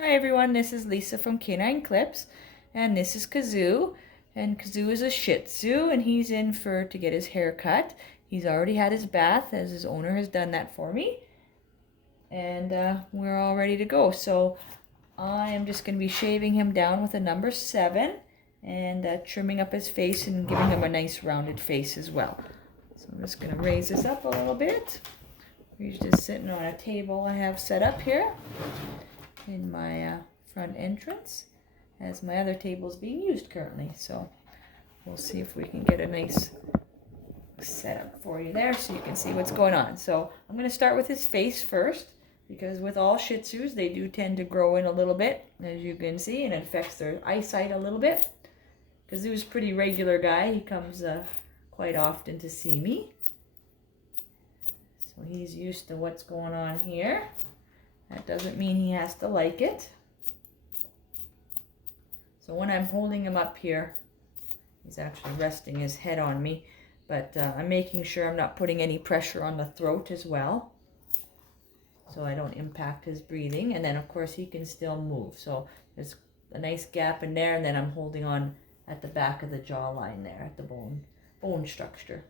Hi everyone, this is Lisa from Canine Clips, and this is Kazoo. And Kazoo is a Shih Tzu, and he's in to get his hair cut. He's already had his bath, as his owner has done that for me, and we're all ready to go. So I am just going to be shaving him down with a number 7, and trimming up his face and giving him a nice rounded face as well. So I'm just going to raise this up a little bit. He's just sitting on a table I have set up here in my front entrance, as my other table is being used currently. So we'll see if we can get a nice setup for you there so you can see what's going on. So I'm going to start with his face first, because with all Shih Tzus, they do tend to grow in a little bit, as you can see, and it affects their eyesight a little bit. Kazoo's a pretty regular guy. He comes quite often to see me. So he's used to what's going on here. That doesn't mean he has to like it. So when I'm holding him up here, he's actually resting his head on me, but I'm making sure I'm not putting any pressure on the throat as well, so I don't impact his breathing. And then of course he can still move. So there's a nice gap in there, and then I'm holding on at the back of the jawline there, at the bone structure.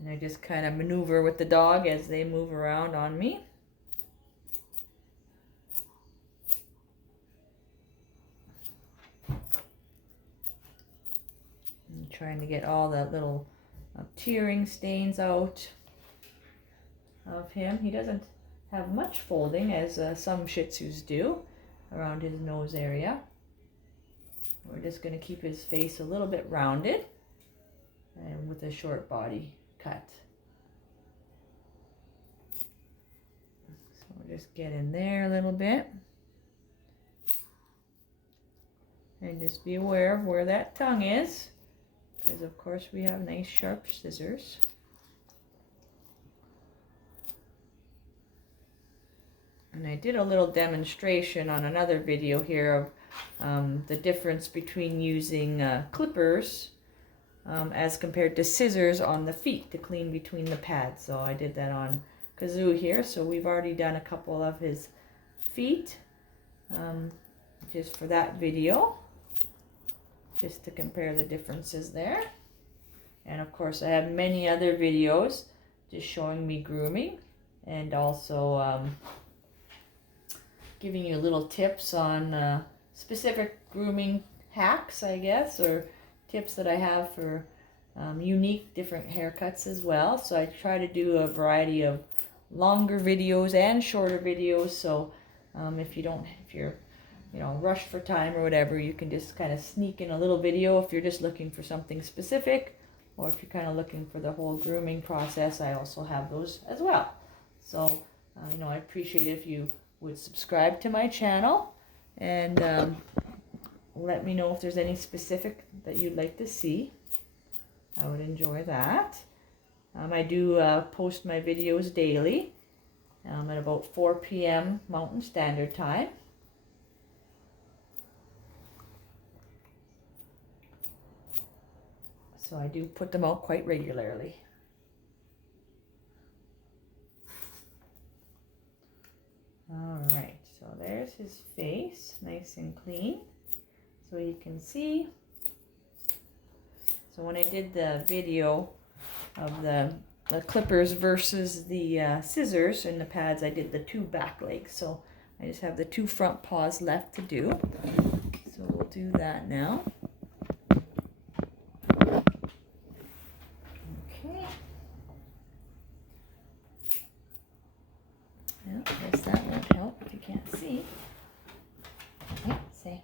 And I just kind of maneuver with the dog as they move around on me. I'm trying to get all the little tearing stains out of him. He doesn't have much folding, as some Shih Tzus do, around his nose area. We're just going to keep his face a little bit rounded and with a short body cut. So we'll just get in there a little bit. And just be aware of where that tongue is, because of course we have nice sharp scissors. And I did a little demonstration on another video here of the difference between using clippers as compared to scissors on the feet to clean between the pads. So I did that on Kazoo here. So we've already done a couple of his feet just for that video, just to compare the differences there. And of course I have many other videos just showing me grooming, and also giving you little tips on specific grooming hacks, I guess, or tips that I have for unique different haircuts as well. So I try to do a variety of longer videos and shorter videos. So if you're rushed for time or whatever, you can just kind of sneak in a little video if you're just looking for something specific, or if you're kind of looking for the whole grooming process. I also have those as well. So I appreciate it if you would subscribe to my channel, and let me know if there's any specific that you'd like to see. I would enjoy that. I do post my videos daily at about 4 p.m. Mountain Standard Time. So I do put them out quite regularly. All right, so there's his face, nice and clean, so you can see. So when I did the video of the clippers versus the scissors and the pads, I did the 2 back legs. So I just have the 2 front paws left to do. So we'll do that now. Okay. Well, I guess that won't help if you can't see. Okay, see.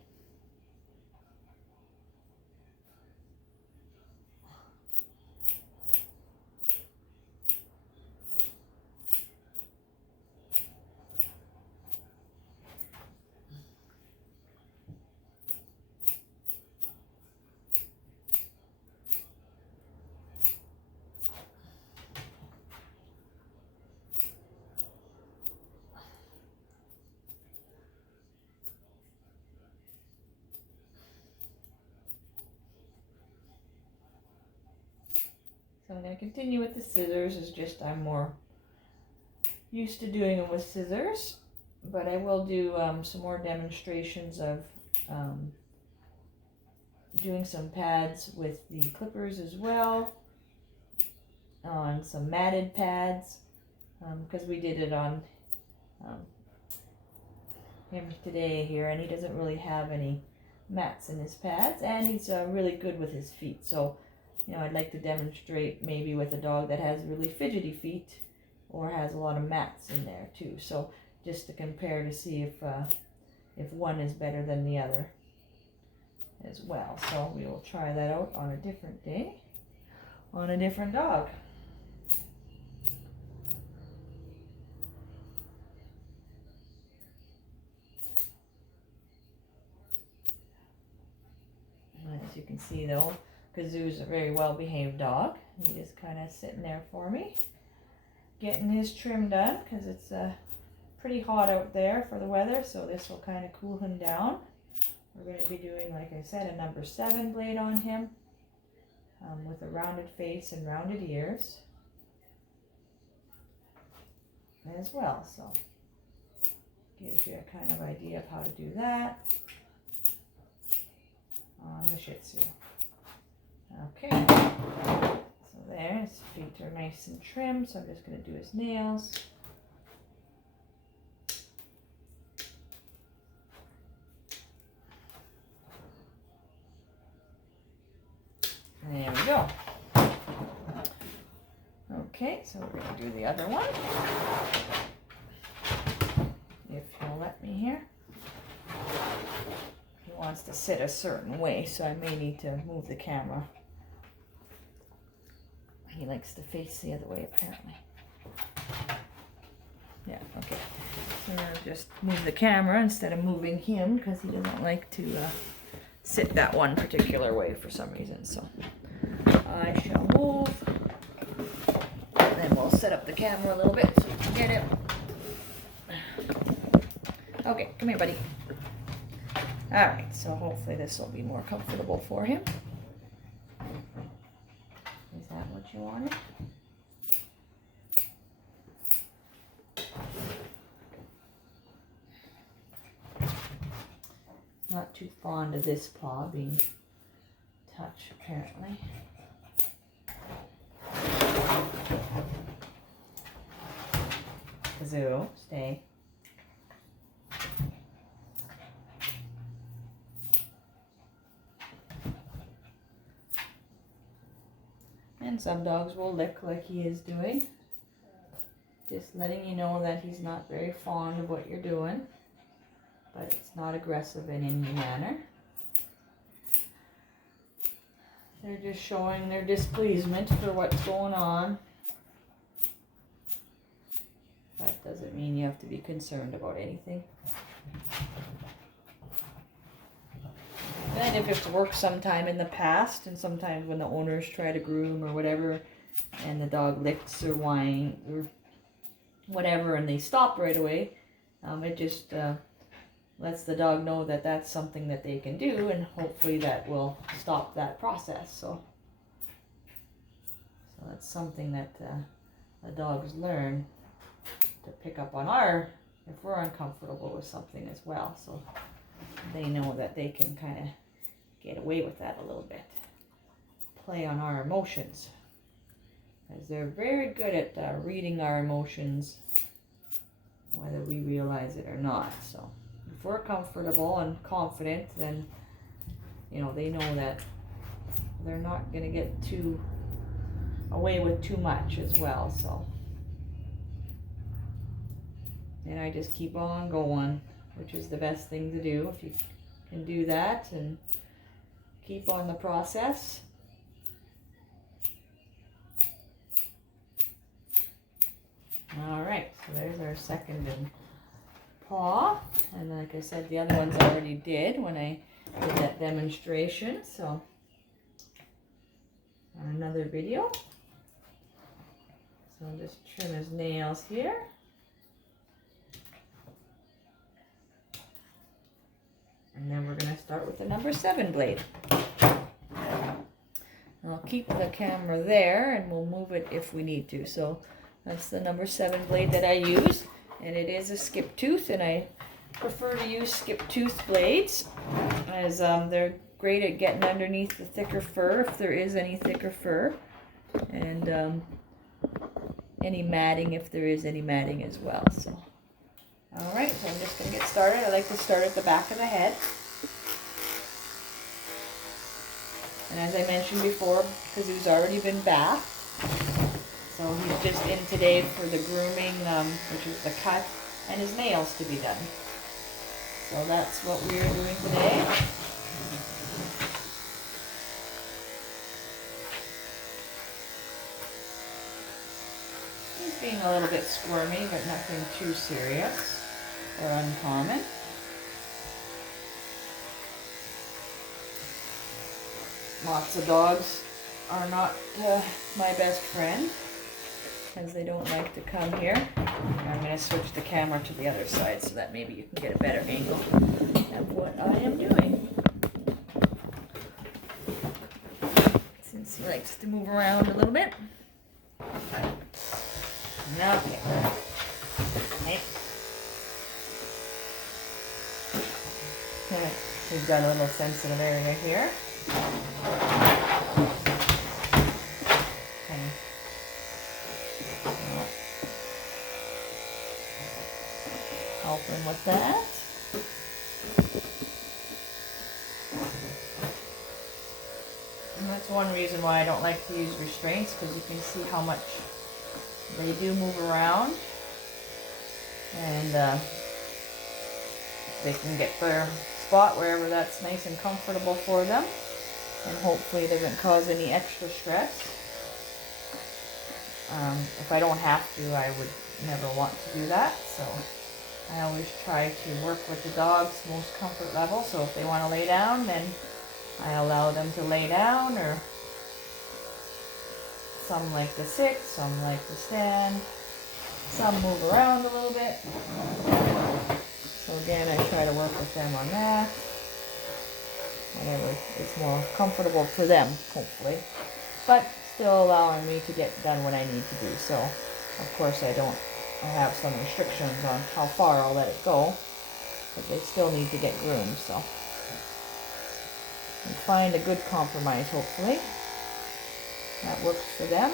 So I'm going to continue with the scissors. It's just I'm more used to doing them with scissors, but I will do some more demonstrations of doing some pads with the clippers as well, on some matted pads, because we did it on him today here, and he doesn't really have any mats in his pads, and he's really good with his feet. So, you know, I'd like to demonstrate maybe with a dog that has really fidgety feet or has a lot of mats in there too. So just to compare to see if one is better than the other as well. So we will try that out on a different day on a different dog. As you can see though, Kazoo's a very well behaved dog. He is kind of sitting there for me, getting his trim done, because it's pretty hot out there for the weather, so this will kind of cool him down. We're going to be doing, like I said, a number 7 blade on him, with a rounded face and rounded ears as well. So gives you a kind of idea of how to do that on the Shih Tzu. Okay, so there, his feet are nice and trim, so I'm just going to do his nails. There we go. Okay, so we're going to do the other one, if he'll let me here. He wants to sit a certain way, so I may need to move the camera. He likes to face the other way, apparently. Yeah, okay. So I'm going to just move the camera instead of moving him, because he doesn't like to sit that one particular way for some reason. So I shall move. And then we'll set up the camera a little bit so you can get it. Okay, come here, buddy. Alright, so hopefully this will be more comfortable for him. Is that what you wanted? Not too fond of this paw being touched, apparently. Kazoo, stay. And some dogs will lick like he is doing. Just letting you know that he's not very fond of what you're doing, but it's not aggressive in any manner. They're just showing their displeasement for what's going on. That doesn't mean you have to be concerned about anything. And if it's worked sometime in the past, and sometimes when the owners try to groom or whatever, and the dog licks or whines or whatever, and they stop right away, it just lets the dog know that that's something that they can do, and hopefully that will stop that process. So that's something that the dogs learn to pick up on if we're uncomfortable with something as well. So they know that they can kind of get away with that a little bit. Play on our emotions, because they're very good at reading our emotions, whether we realize it or not. So if we're comfortable and confident, then, you know, they know that they're not going to get away with too much as well. So, and I just keep on going, which is the best thing to do. If you can do that and keep on the process. All right, so there's our second paw, and like I said, the other ones I already did when I did that demonstration. So on another video, so I'll just trim his nails here. And then we're going to start with the number 7 blade. I'll keep the camera there, and we'll move it if we need to. So That's the number 7 blade that I use, and it is a skip tooth, and I prefer to use skip tooth blades as they're great at getting underneath the thicker fur, if there is any thicker fur, and any matting, if there is any matting as well. So, all right, so I'm just going to get started. I like to start at the back of the head. And as I mentioned before, Kazoo's already been bathed, so he's just in today for the grooming, which is the cut, and his nails to be done. So that's what we are doing today. He's being a little bit squirmy, but nothing too serious or uncommon. Lots of dogs are not my best friend, as they don't like to come here. I'm going to switch the camera to the other side so that maybe you can get a better angle of what I am doing. Since he likes to move around a little bit. Okay. Okay. We've got a little sensitive area here. Okay. Help him with that. And that's one reason why I don't like to use restraints, because you can see how much they do move around, and they can get their spot wherever that's nice and comfortable for them, and hopefully it doesn't cause any extra stress. If I don't have to, I would never want to do that, so I always try to work with the dog's most comfort level. So if they want to lay down, then I allow them to lay down, or some like to sit, some like to stand, some move around a little bit. So again, I try to work with them on that. Whatever is more comfortable for them, hopefully. But still allowing me to get done what I need to do. So, of course, I have some restrictions on how far I'll let it go. But they still need to get groomed, so. And find a good compromise, hopefully. That works for them,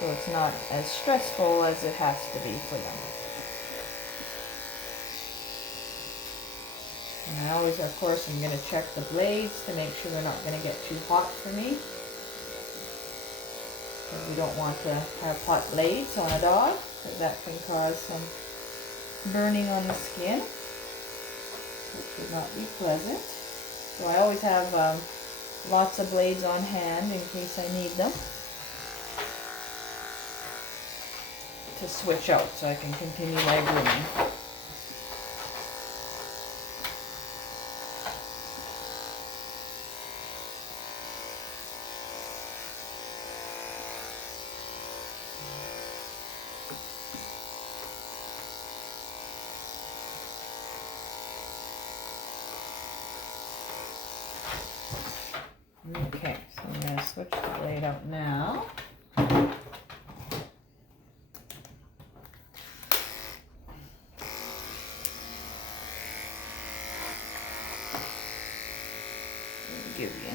so it's not as stressful as it has to be for them. And I always, of course, I'm going to check the blades to make sure they're not going to get too hot for me. Because we don't want to have hot blades on a dog, because that can cause some burning on the skin, which would not be pleasant. So I always have lots of blades on hand in case I need them to switch out so I can continue my grooming. Okay, so I'm going to switch the blade out now. Give you.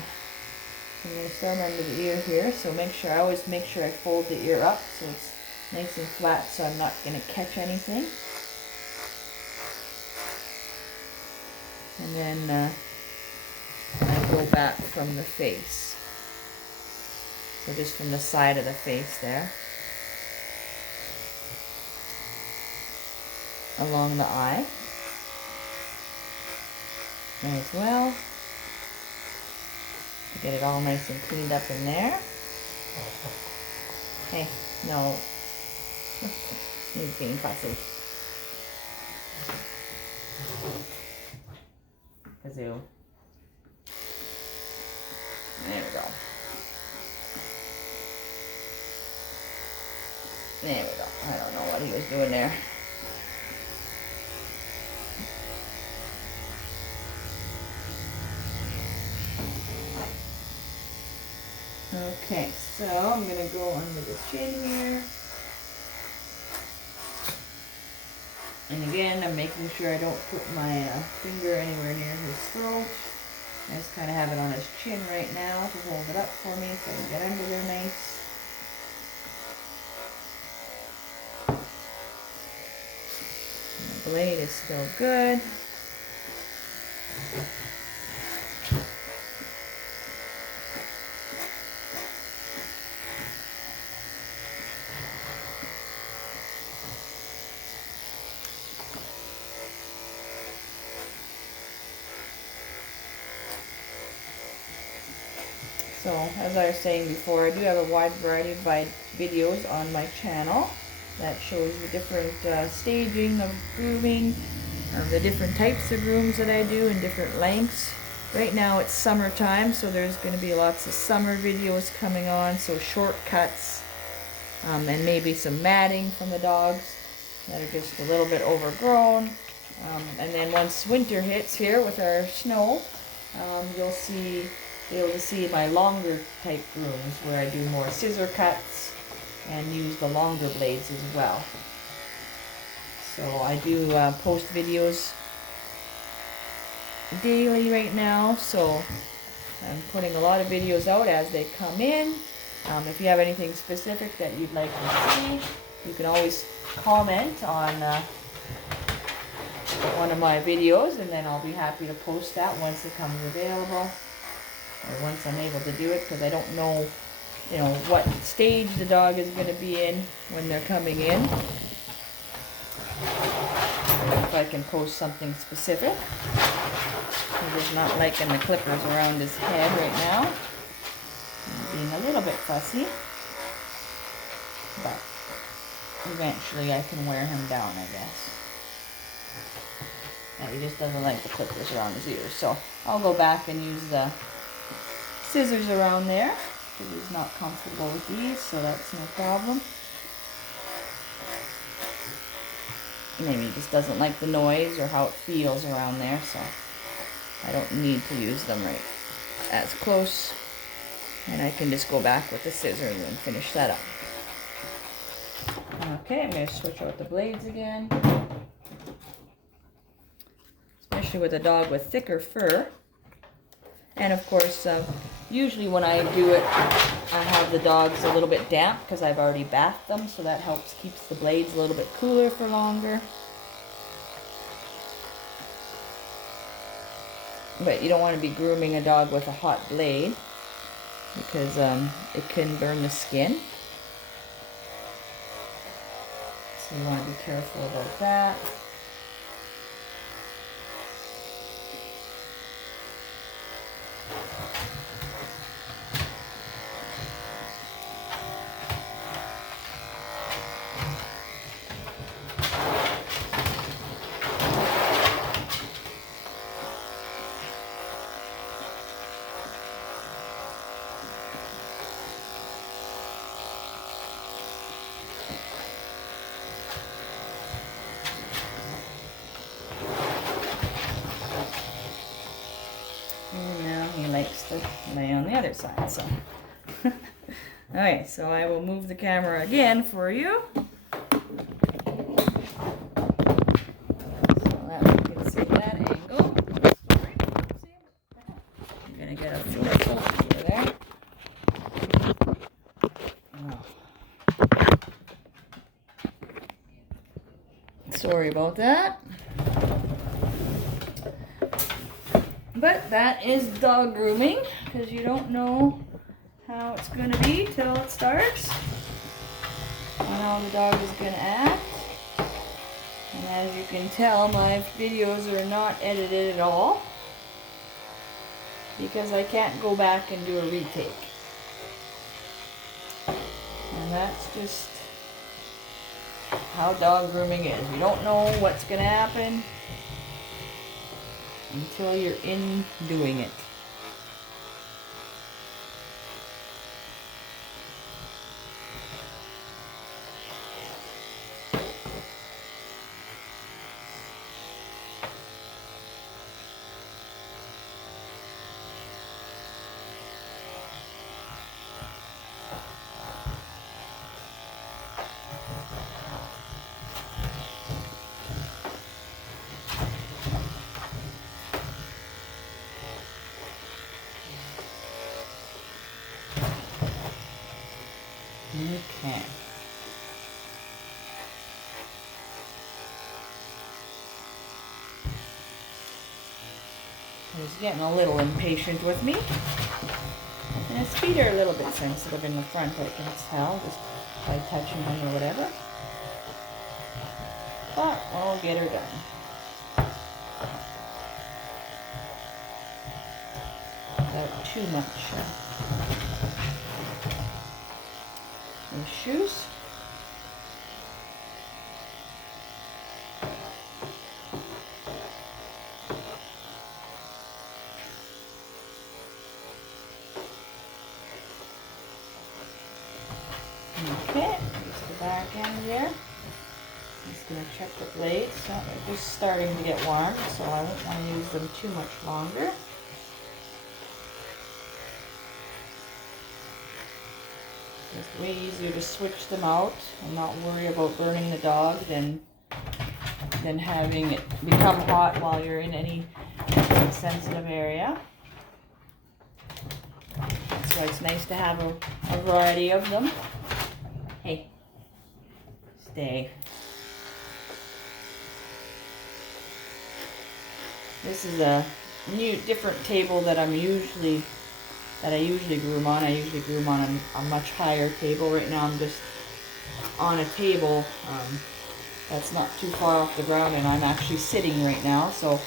I'm going to start under the ear here, so I always make sure I fold the ear up so it's nice and flat, so I'm not going to catch anything. And then I go back from the face. So just from the side of the face there. Along the eye. As well. Get it all nice and cleaned up in there. Hey, no. He's being fussy. Kazoo. There we go. There we go. I don't know what he was doing there. Okay, so I'm going to go under the chin here. And again, I'm making sure I don't put my finger anywhere near his throat. I just kind of have it on his chin right now to hold it up for me so I can get under there nice. And the blade is still good. So, as I was saying before, I do have a wide variety of videos on my channel that shows the different staging of grooming, the different types of grooms that I do in different lengths. Right now it's summertime, so there's going to be lots of summer videos coming on, so shortcuts and maybe some matting from the dogs that are just a little bit overgrown. And then once winter hits here with our snow, you'll be able to see my longer type grooms where I do more scissor cuts and use the longer blades as well. So I do post videos daily right now, so I'm putting a lot of videos out as they come in. If you have anything specific that you'd like to see, you can always comment on one of my videos, and then I'll be happy to post that once it comes available. Or once I'm able to do it, because I don't know, what stage the dog is going to be in when they're coming in. If I can post something specific. He's just not liking the clippers around his head right now. He's being a little bit fussy. But eventually I can wear him down, I guess. Yeah, he just doesn't like the clippers around his ears. So I'll go back and use the scissors around there because he's not comfortable with these, so that's no problem. Maybe he just doesn't like the noise or how it feels around there, so I don't need to use them right as close, and I can just go back with the scissors and finish that up. Okay, I'm going to switch out the blades again, especially with a dog with thicker fur. And of course, usually when I do it, I have the dogs a little bit damp because I've already bathed them, so that helps keeps the blades a little bit cooler for longer. But you don't want to be grooming a dog with a hot blade because it can burn the skin. So you want to be careful about that. And now he likes to lay on the other side, so. Alright, so I will move the camera again for you. So that we can see that angle. I'm going to get a full over there. Oh. Sorry about that. But that is dog grooming, because you don't know how it's going to be till it starts, and how the dog is going to act. And as you can tell, my videos are not edited at all, because I can't go back and do a retake. And that's just how dog grooming is. You don't know what's going to happen until you're in doing it. He's getting a little impatient with me. And his feet are a little bit sensitive in the front, I can tell, just by touching them or whatever. But we'll get her done. Without too much issues. Okay, just the back end here. I'm just going to check the blades. So they're just starting to get warm, so I don't want to use them too much longer. It's way easier to switch them out and not worry about burning the dog than having it become hot while you're in any sensitive area. That's why it's nice to have a variety of them. Hey, stay. This is a new, different table that I usually groom on. I usually groom on a much higher table. Right now I'm just on a table that's not too far off the ground, and I'm actually sitting right now, so I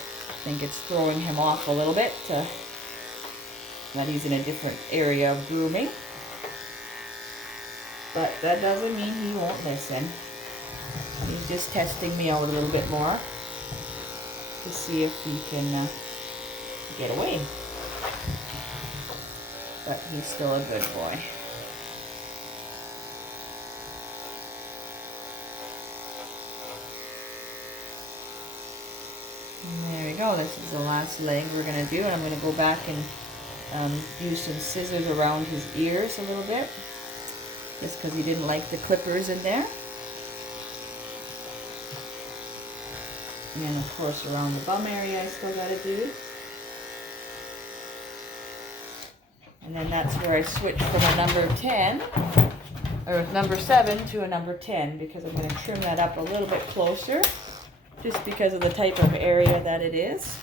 think it's throwing him off a little bit that he's in a different area of grooming. But that doesn't mean he won't listen. He's just testing me out a little bit more to see if he can get away. But he's still a good boy. And there we go. This is the last leg we're going to do. And I'm going to go back and use some scissors around his ears a little bit. Just because he didn't like the clippers in there. And then of course around the bum area I still got to do. And then that's where I switch from a number 10, or number 7 to a number 10, because I'm going to trim that up a little bit closer, just because of the type of area that it is.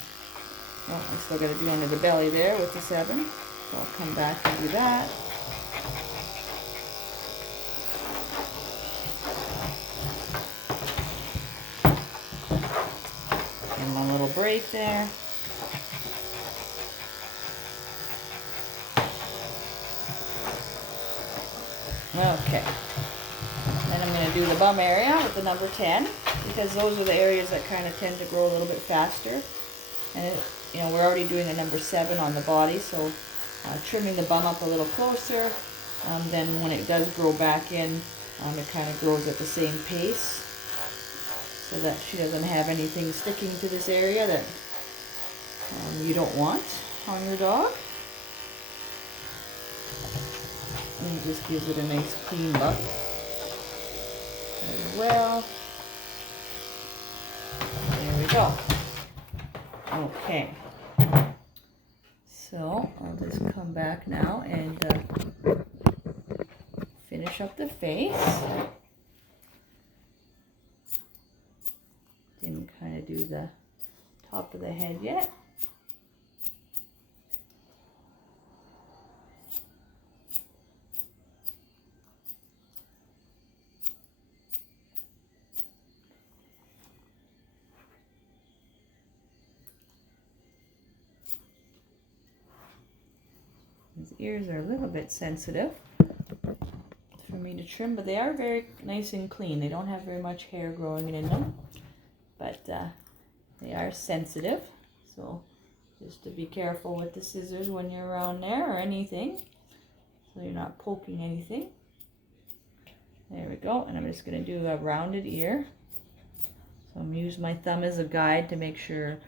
Well, I still got to do under the belly there with the 7, so I'll come back and do that. And my little break there. Okay, then I'm going to do the bum area with the number 10, because those are the areas that kind of tend to grow a little bit faster. And we're already doing a number 7 on the body, so trimming the bum up a little closer. Then when it does grow back in, it kind of grows at the same pace, so that she doesn't have anything sticking to this area that you don't want on your dog. And it just gives it a nice clean look as well. There we go. Okay. So I'll just come back now and finish up the face. Didn't kind of do the top of the head yet. His ears are a little bit sensitive for me to trim, but they are very nice and clean. They don't have very much hair growing in them, but they are sensitive. So just to be careful with the scissors when you're around there or anything, so you're not poking anything. There we go. And I'm just going to do a rounded ear. So I'm going to use my thumb as a guide to make sure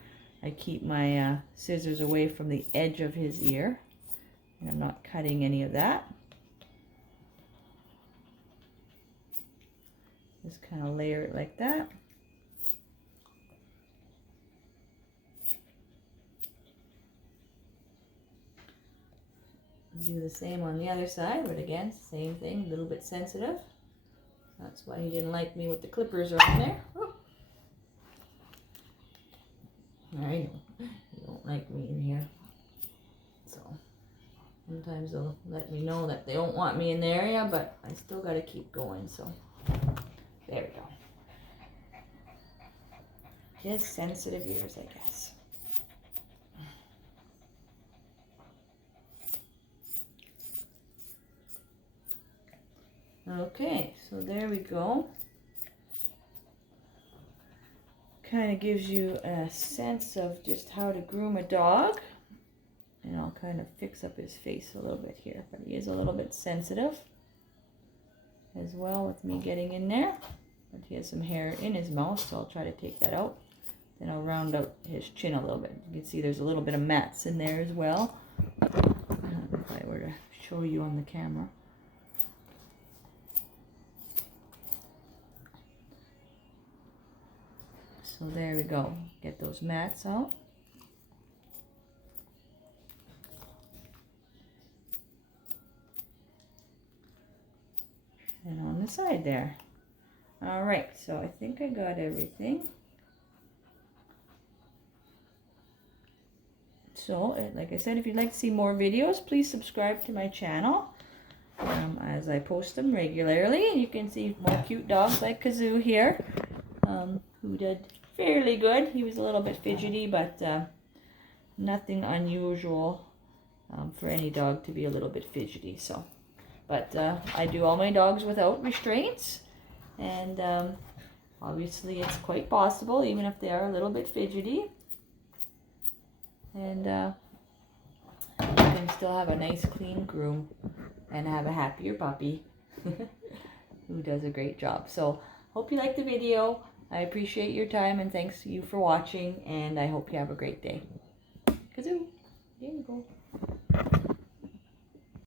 I keep my scissors away from the edge of his ear. And I'm not cutting any of that. Just kind of layer it like that. Do the same on the other side, but again, same thing, a little bit sensitive. That's why he didn't like me with the clippers around there. Oh. I know, you don't don't like me in here. So sometimes they'll let me know that they don't want me in the area, but I still got to keep going. So there we go. Just sensitive ears, I guess. Okay, so there we go. Kind of gives you a sense of just how to groom a dog. And I'll kind of fix up his face a little bit here, but he is a little bit sensitive as well with me getting in there. But he has some hair in his mouth, so I'll try to take that out. Then I'll round out his chin a little bit. You can see there's a little bit of mats in there as well. If I were to show you on the camera. So there we go. Get those mats out. And on the side there. All right, so I think I got everything. So, like I said, if you'd like to see more videos, please subscribe to my channel as I post them regularly. And you can see more cute dogs like Kazoo here, who did fairly good. He was a little bit fidgety, but nothing unusual for any dog to be a little bit fidgety. So, but I do all my dogs without restraints, and obviously it's quite possible, even if they are a little bit fidgety, and you can still have a nice clean groom and have a happier puppy who does a great job. So hope you liked the video. I appreciate your time, and thanks you for watching, and I hope you have a great day. Kazoo, there you go.